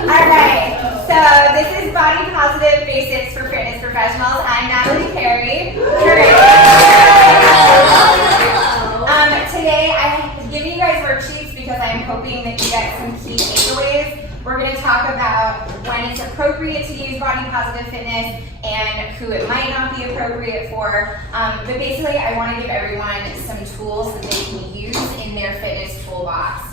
Alright, so this is Body Positive Basics for Fitness Professionals. I'm Natalie Carey. Today I'm giving you guys worksheets because I'm hoping that you get some key takeaways. We're going to talk about when it's appropriate to use body positive fitness and who it might not be appropriate for. But basically, I want to give everyone some tools that they can use in their fitness toolbox.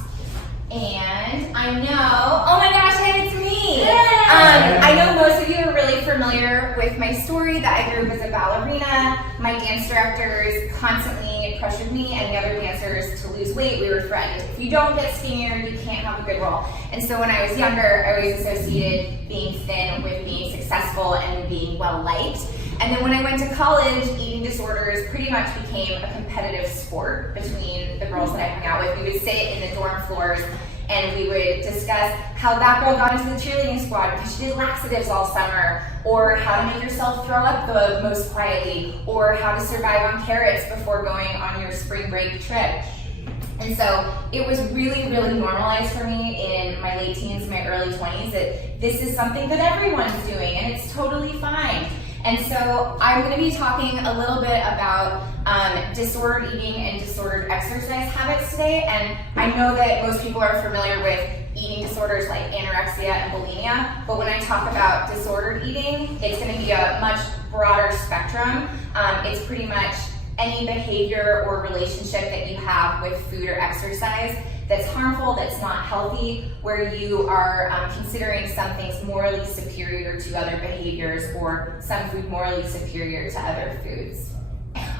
And I know, oh my gosh, and it's me! I know most of you are really familiar with my story that I grew up as a ballerina. My dance directors constantly pressured me and the other dancers to lose weight. We were threatened. If you don't get skinnier, you can't have a good role. And so when I was younger, I always associated being thin with being successful and being well-liked. And then when I went to college, eating disorders pretty much became a competitive sport between the girls that I hung out with. We would sit in the dorm floors and we would discuss how that girl got into the cheerleading squad because she did laxatives all summer, or how to make yourself throw up the most quietly, or how to survive on carrots before going on your spring break trip. And so it was really, really normalized for me in my late teens, my early 20s, that this is something that everyone's doing and it's totally fine. And so I'm going to be talking a little bit about disordered eating and disordered exercise habits today. And I know that most people are familiar with eating disorders like anorexia and bulimia, but when I talk about disordered eating, it's going to be a much broader spectrum. It's pretty much any behavior or relationship that you have with food or exercise that's harmful, that's not healthy, where you are considering some things morally superior to other behaviors or some food morally superior to other foods.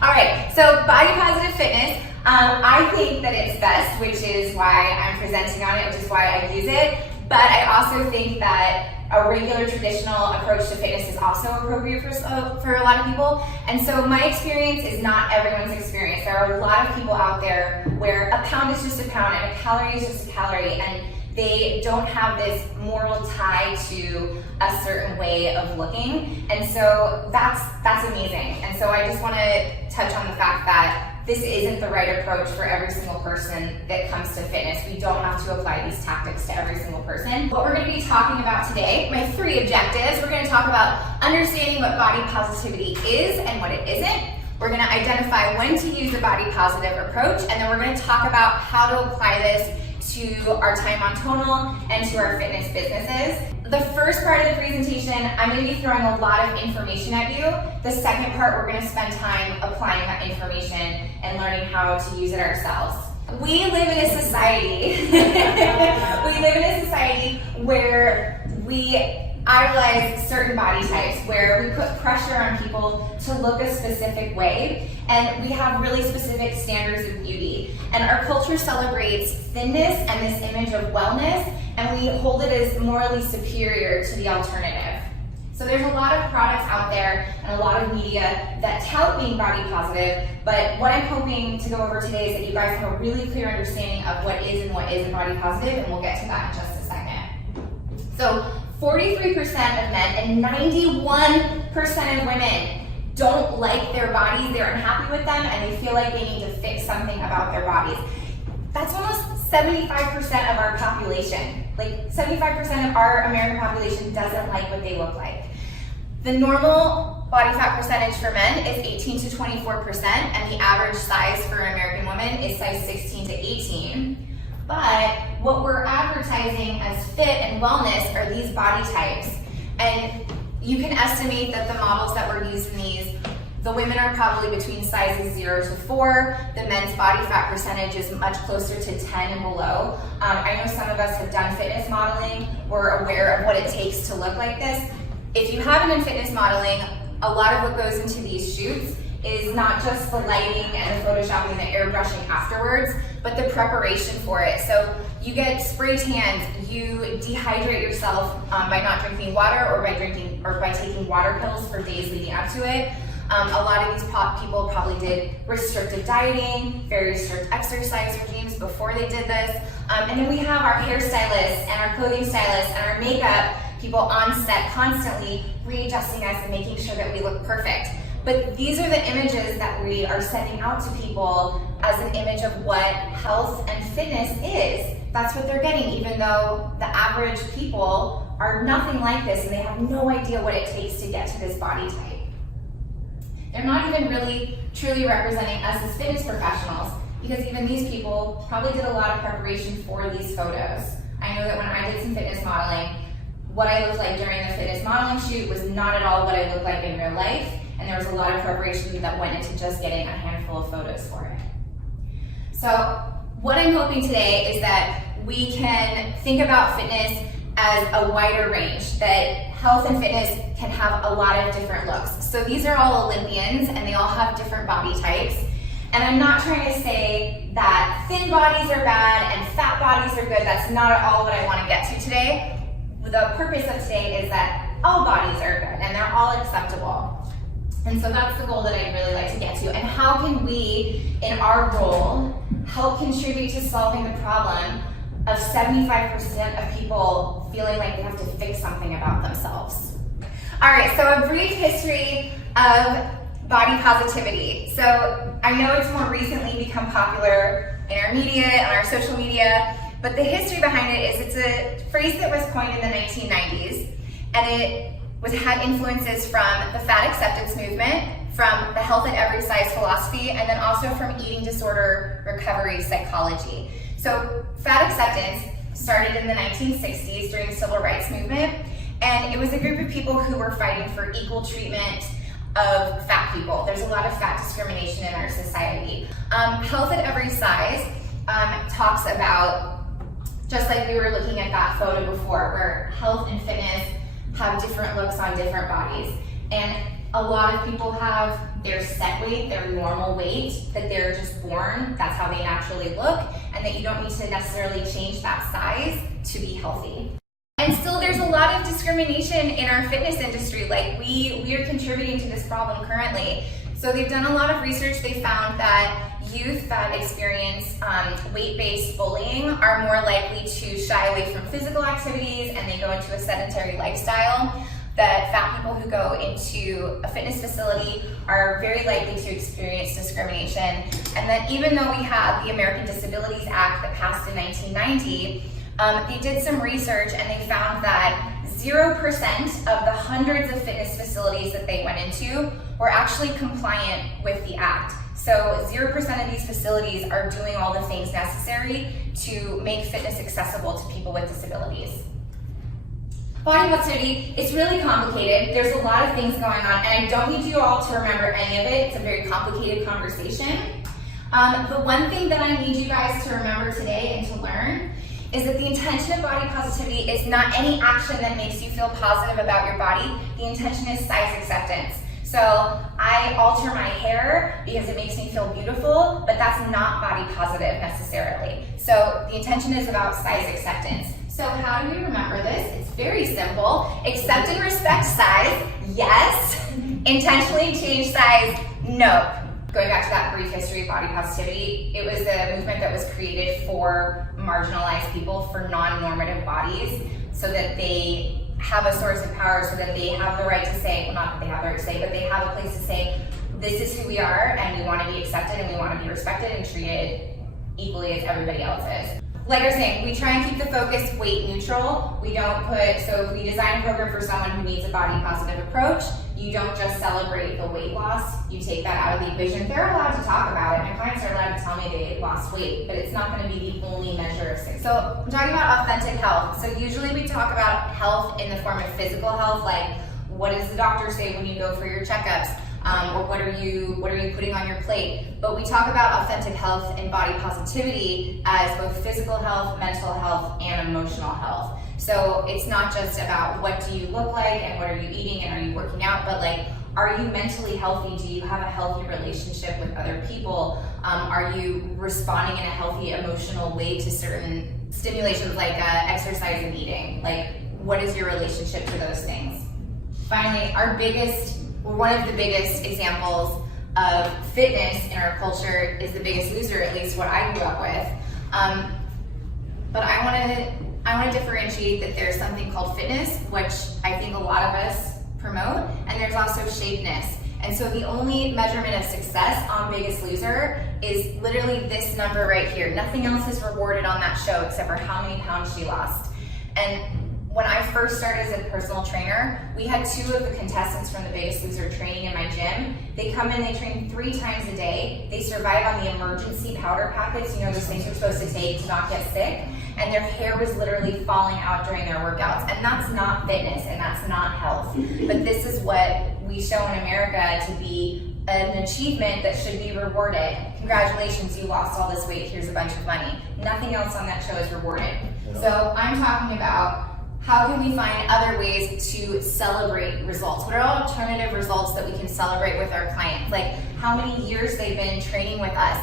All right, so body positive fitness, I think that it's best, which is why I'm presenting on it, which is why I use it, but I also think that a regular traditional approach to fitness is also appropriate for a lot of people. And so my experience is not everyone's experience. There are a lot of people out there where a pound is just a pound and a calorie is just a calorie, and they don't have this moral tie to a certain way of looking. And so that's amazing. And so I just want to touch on the fact that this isn't the right approach for every single person that comes to fitness. We don't have to apply these tactics to every single person. What we're going to be talking about today, my 3 objectives, we're going to talk about understanding what body positivity is and what it isn't. We're going to identify when to use the body positive approach, and then we're going to talk about how to apply this to our time on tonal and to our fitness businesses. The first part of the presentation, I'm going to be throwing a lot of information at you. The second part, we're going to spend time applying that information and learning how to use it ourselves. We live in a society, where we idolize certain body types, where we put pressure on people to look a specific way, and we have really specific standards of beauty. And our culture celebrates thinness and this image of wellness, and we hold it as morally superior to the alternative. So there's a lot of products out there and a lot of media that tout being body positive, but what I'm hoping to go over today is that you guys have a really clear understanding of what is and what isn't body positive, and we'll get to that in just a second. So 43% of men and 91% of women don't like their bodies, they're unhappy with them, and they feel like they need to fix something about their bodies. That's almost 75% of our population. Like 75% of our American population doesn't like what they look like. The normal body fat percentage for men is 18 to 24%, and the average size for American women is size 16 to 18. But what we're advertising as fit and wellness are these body types. And you can estimate that the models that were used in these, the women are probably between sizes 0 to 4. The men's body fat percentage is much closer to 10 and below. I know some of us have done fitness modeling. We're aware of what it takes to look like this. If you haven't done fitness modeling, a lot of what goes into these shoots is not just the lighting and the photoshopping and the airbrushing afterwards, but the preparation for it. So you get spray tans, you dehydrate yourself by not drinking water or by taking water pills for days leading up to it. A lot of these people probably did restrictive dieting, very strict exercise regimes before they did this. And then we have our hairstylists and our clothing stylists and our makeup people on set constantly readjusting us and making sure that we look perfect. But these are the images that we are sending out to people as an image of what health and fitness is. that's what they're getting, even though the average people are nothing like this and they have no idea what it takes to get to this body type. They're not even really truly representing us as fitness professionals, because even these people probably did a lot of preparation for these photos. I know that when I did some fitness modeling, what I looked like during the fitness modeling shoot was not at all what I looked like in real life, and there was a lot of preparation that went into just getting a handful of photos for it. So what I'm hoping today is that we can think about fitness as a wider range, that health and fitness can have a lot of different looks. So these are all Olympians and they all have different body types. And I'm not trying to say that thin bodies are bad and fat bodies are good. That's not at all what I want to get to today. The purpose of today is that all bodies are good and they're all acceptable. And so that's the goal that I'd really like to get to. And how can we, in our role, help contribute to solving the problem of 75% of people feeling like they have to fix something about themselves? All right, so a brief history of body positivity. So I know it's more recently become popular in our media and our social media, but the history behind it is it's a phrase that was coined in the 1990s, and it had influences from the fat acceptance movement, from the health at every size philosophy, and then also from eating disorder recovery psychology. So fat acceptance started in the 1960s during the civil rights movement, and it was a group of people who were fighting for equal treatment of fat people. There's a lot of fat discrimination in our society. Health at every size talks about, just like we were looking at that photo before, where health and fitness have different looks on different bodies. And a lot of people have their set weight, their normal weight, that they're just born, that's how they naturally look, and that you don't need to necessarily change that size to be healthy. And still there's a lot of discrimination in our fitness industry. Like we are contributing to this problem currently. So they've done a lot of research. They found that youth that experience weight-based bullying are more likely to shy away from physical activities and they go into a sedentary lifestyle. That fat people who go into a fitness facility are very likely to experience discrimination. And that even though we had the American Disabilities Act that passed in 1990, they did some research and they found that 0% of the hundreds of fitness facilities that they went into were actually compliant with the act. So 0% of these facilities are doing all the things necessary to make fitness accessible to people with disabilities. Body positivity, it's really complicated. There's a lot of things going on, and I don't need you all to remember any of it. It's a very complicated conversation. The one thing that I need you guys to remember today and to learn is that the intention of body positivity is not any action that makes you feel positive about your body. The intention is size acceptance. So I alter my hair because it makes me feel beautiful, but that's not body positive necessarily. So the intention is about size acceptance. So how do we remember this? It's very simple. Accept and respect size, yes. Intentionally change size, no. Going back to that brief history of body positivity, it was a movement that was created for marginalized people, for non-normative bodies, so that they have a source of power, so that they have the right to say, well, not that they have the right to say, but they have a place to say, this is who we are, and we want to be accepted, and we want to be respected and treated equally as everybody else is. Like I was saying, we try and keep the focus weight neutral. We don't put, so if we design a program for someone who needs a body positive approach, you don't just celebrate the weight loss, you take that out of the equation. They're allowed to talk about it. My clients are allowed to tell me they lost weight, but it's not going to be the only measure of success. So I'm talking about authentic health. So usually we talk about health in the form of physical health, like what does the doctor say when you go for your checkups? Or what are you putting on your plate? But we talk about authentic health and body positivity as both physical health, mental health, and emotional health. So it's not just about what do you look like and what are you eating and are you working out, but like, are you mentally healthy? Do you have a healthy relationship with other people? Are you responding in a healthy emotional way to certain stimulations like exercise and eating? Like, what is your relationship to those things? Finally, one of the biggest examples of fitness in our culture is The Biggest Loser, at least what I grew up with. But I want to differentiate that there's something called fitness, which I think a lot of us promote, and there's also shapeness. And so the only measurement of success on Biggest Loser is literally this number right here. Nothing else is rewarded on that show except for how many pounds she lost. And when I first started as a personal trainer, we had 2 of the contestants from the Biggest Loser training in my gym. They come in, they train 3 times a day. They survive on the emergency powder packets, you know, those things you're supposed to take to not get sick. And their hair was literally falling out during their workouts. And that's not fitness and that's not health. But this is what we show in America to be an achievement that should be rewarded. Congratulations, you lost all this weight, here's a bunch of money. Nothing else on that show is rewarded. So I'm talking about how can we find other ways to celebrate results? What are alternative results that we can celebrate with our clients? Like how many years they've been training with us.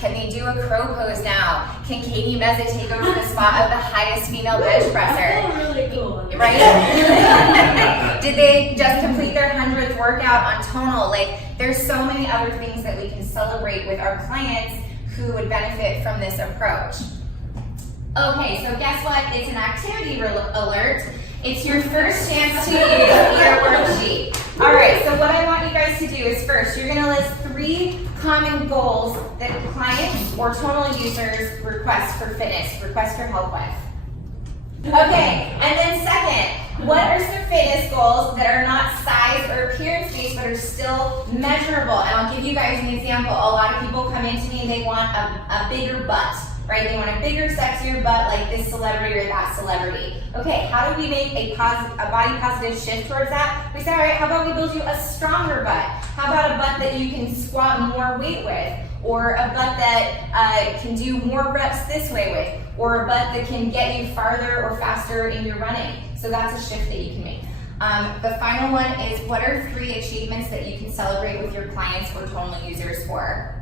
Can they do a crow pose now? Can Katie Meza take over the spot of the highest female bench presser? Oh, really cool. Right? Did they just complete their 100th workout on tonal? Like, there's so many other things that we can celebrate with our clients who would benefit from this approach. Okay, so guess what? It's an activity alert. It's your first chance to use your worksheet. All right, so what I want you guys to do is first, you're gonna list 3 common goals that clients or tonal users request for fitness, request for help with. Okay, and then second, what are some fitness goals that are not size or appearance based but are still measurable? And I'll give you guys an example. A lot of people come into me and they want a bigger butt. Right? They want a bigger, sexier butt like this celebrity or that celebrity. Okay, how do we make a body positive shift towards that? We say, all right, how about we build you a stronger butt? How about a butt that you can squat more weight with? Or a butt that can do more reps this way with? Or a butt that can get you farther or faster in your running? So that's a shift that you can make. The final one is, what are 3 achievements that you can celebrate with your clients or tonal users for?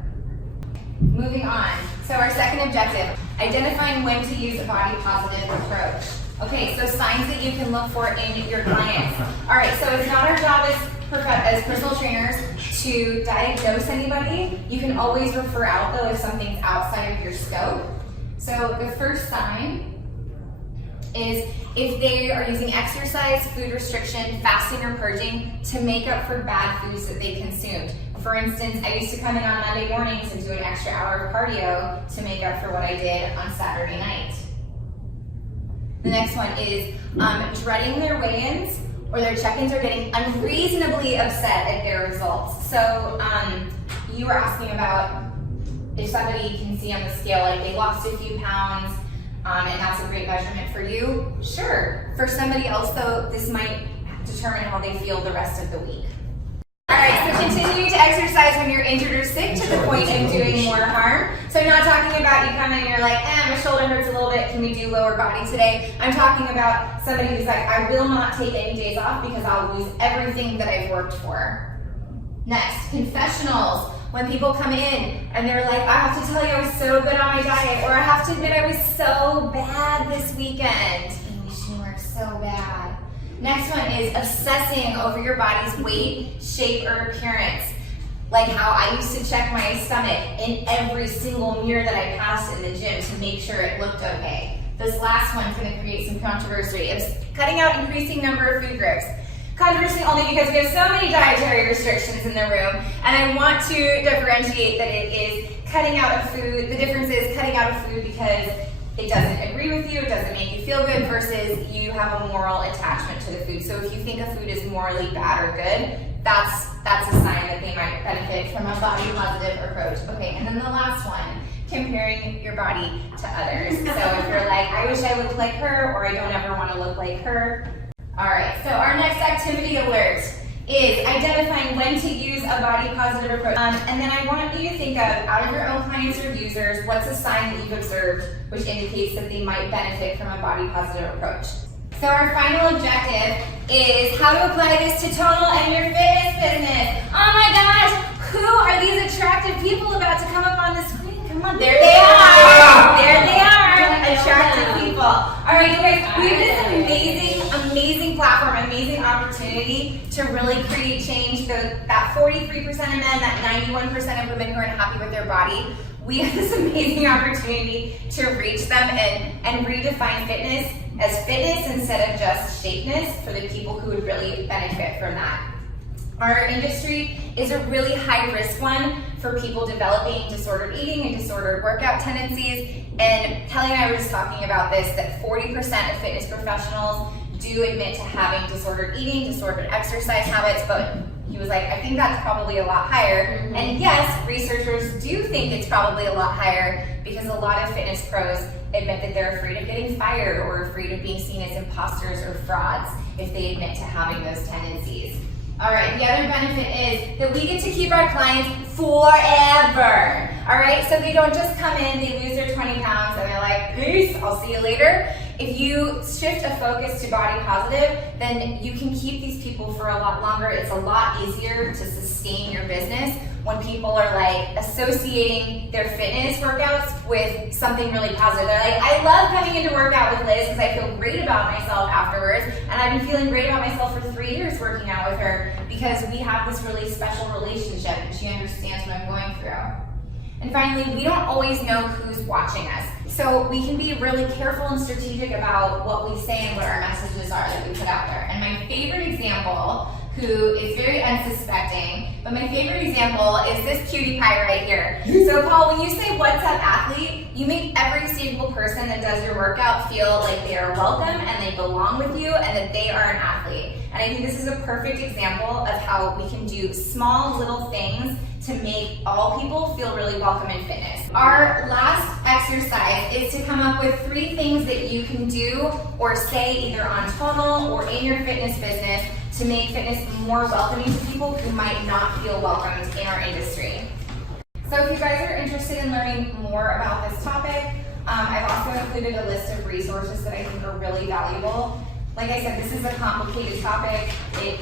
Moving on, so our second objective, identifying when to use a body positive approach. Okay, so signs that you can look for in your clients. All right, so it's not our job as personal trainers to diagnose anybody. You can always refer out though if something's outside of your scope. So the first sign is if they are using exercise, food restriction, fasting, or purging to make up for bad foods that they consumed. For instance, I used to come in on Monday mornings and do an extra hour of cardio to make up for what I did on Saturday night. The next one is dreading their weigh-ins or their check-ins or getting unreasonably upset at their results. So you were asking about if somebody can see on the scale like they lost a few pounds, and that's a great measurement for you. Sure. For somebody else though, this might determine how they feel the rest of the week. All right, so continue to exercise when you're injured or sick to the point of doing more harm. So I'm not talking about you come in and you're like, my shoulder hurts a little bit, can we do lower body today? I'm talking about somebody who's like, I will not take any days off because I'll lose everything that I've worked for. Next, confessionals. When people come in and they're like, I have to tell you I was so good on my diet, or I have to admit I was so bad this weekend. You were so bad. Next one is obsessing over your body's weight, shape, or appearance. Like how I used to check my stomach in every single mirror that I passed in the gym to make sure it looked okay. This last one's going to create some controversy. It's cutting out increasing number of food groups. Controversy only because we have so many dietary restrictions in the room, and I want to differentiate that it is cutting out of food. The difference is cutting out of food because it doesn't agree with you, it doesn't make you feel good, versus you have a moral attachment to the food. So if you think a food is morally bad or good, that's a sign that they might benefit from a body positive approach. Okay, and then the last one, comparing your body to others. So if you're like, I wish I looked like her, or I don't ever want to look like her. All right, so our next activity alert is identifying when to use a body positive approach. And then I want you to think of, out of your own clients or users, what's a sign that you've observed which indicates that they might benefit from a body positive approach. So our final objective is how to apply this to tonal and your fitness business. Oh my gosh, who are these attractive people about to come up on the screen? Come on, there they are. There they are, attractive people. All right, guys, we have this amazing platform, amazing opportunity to really create change. That 43% of men, that 91% of women who are unhappy with their body, we have this amazing opportunity to reach them and redefine fitness as fitness instead of just shapeness for the people who would really benefit from that. Our industry is a really high risk one for people developing disordered eating and disordered workout tendencies. And Kelly and I were just talking about this, that 40% of fitness professionals do admit to having disordered eating, disordered exercise habits, but he was like, I think that's probably a lot higher. Mm-hmm. And yes, researchers do think it's probably a lot higher because a lot of fitness pros admit that they're afraid of getting fired or afraid of being seen as imposters or frauds if they admit to having those tendencies. All right, the other benefit is that we get to keep our clients forever. All right, so they don't just come in, they lose their 20 pounds, and they're like, peace, I'll see you later. If you shift a focus to body positive, then you can keep these people for a lot longer. It's a lot easier to sustain your business when people are like associating their fitness workouts with something really positive. They're like, I love coming into workout with Liz because I feel great about myself afterwards, and I've been feeling great about myself for 3 years working out with her because we have this really special relationship and she understands what I'm going through. And finally, we don't always know who's watching us. So we can be really careful and strategic about what we say and what our messages are that we put out there. And my favorite example, who is very unsuspecting, but my favorite example is this cutie pie right here. So Paul, when you say what's up athlete, you make every single person that does your workout feel like they are welcome and they belong with you and that they are an athlete. And I think this is a perfect example of how we can do small little things to make all people feel really welcome in fitness. Our last exercise is to come up with 3 things that you can do or say either on Tonal or in your fitness business to make fitness more welcoming to people who might not feel welcomed in our industry. So if you guys are interested in learning more about this topic, I've also included a list of resources that I think are really valuable. Like I said, this is a complicated topic. It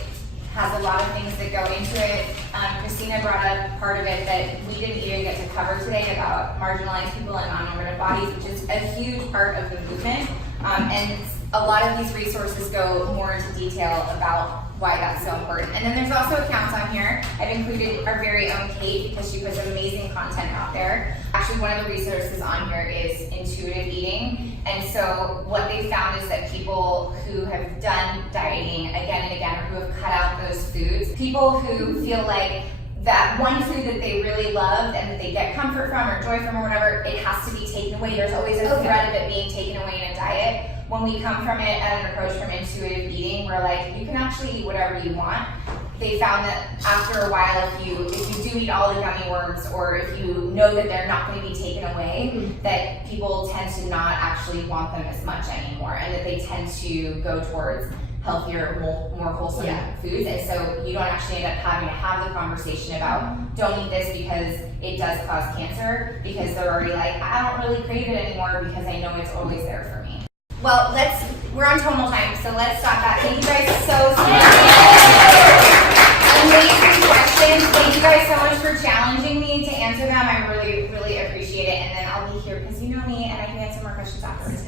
has a lot of things that go into it. Christina brought up part of it that we didn't even get to cover today about marginalized people and non-normative bodies, which is a huge part of the movement. And a lot of these resources go more into detail about why that's so important. And then there's also accounts on here. I've included our very own Kate because she puts amazing content out there. Actually, one of the resources on here is intuitive eating. And so what they found is that people who have done dieting again and again, or who have cut out those foods, people who feel like that one food that they really loved and that they get comfort from or joy from or whatever, it has to be taken away. There's always a threat of it being taken away in a diet. When we come from it at an approach from intuitive eating, we're like, you can actually eat whatever you want. They found that after a while, if you do eat all the gummy worms, or if you know that they're not going to be taken away, that people tend to not actually want them as much anymore, and that they tend to go towards healthier, more wholesome foods. And so you don't actually end up having to have the conversation about don't eat this because it does cause cancer, because they're already like, I don't really crave it anymore because I know it's always there for me. Well, we're on tonal time, so let's stop that. Thank you guys so much. Amazing questions. Thank you guys so much for challenging me to answer them. I really, really appreciate it. And then I'll be here because you know me and I can answer more questions afterwards.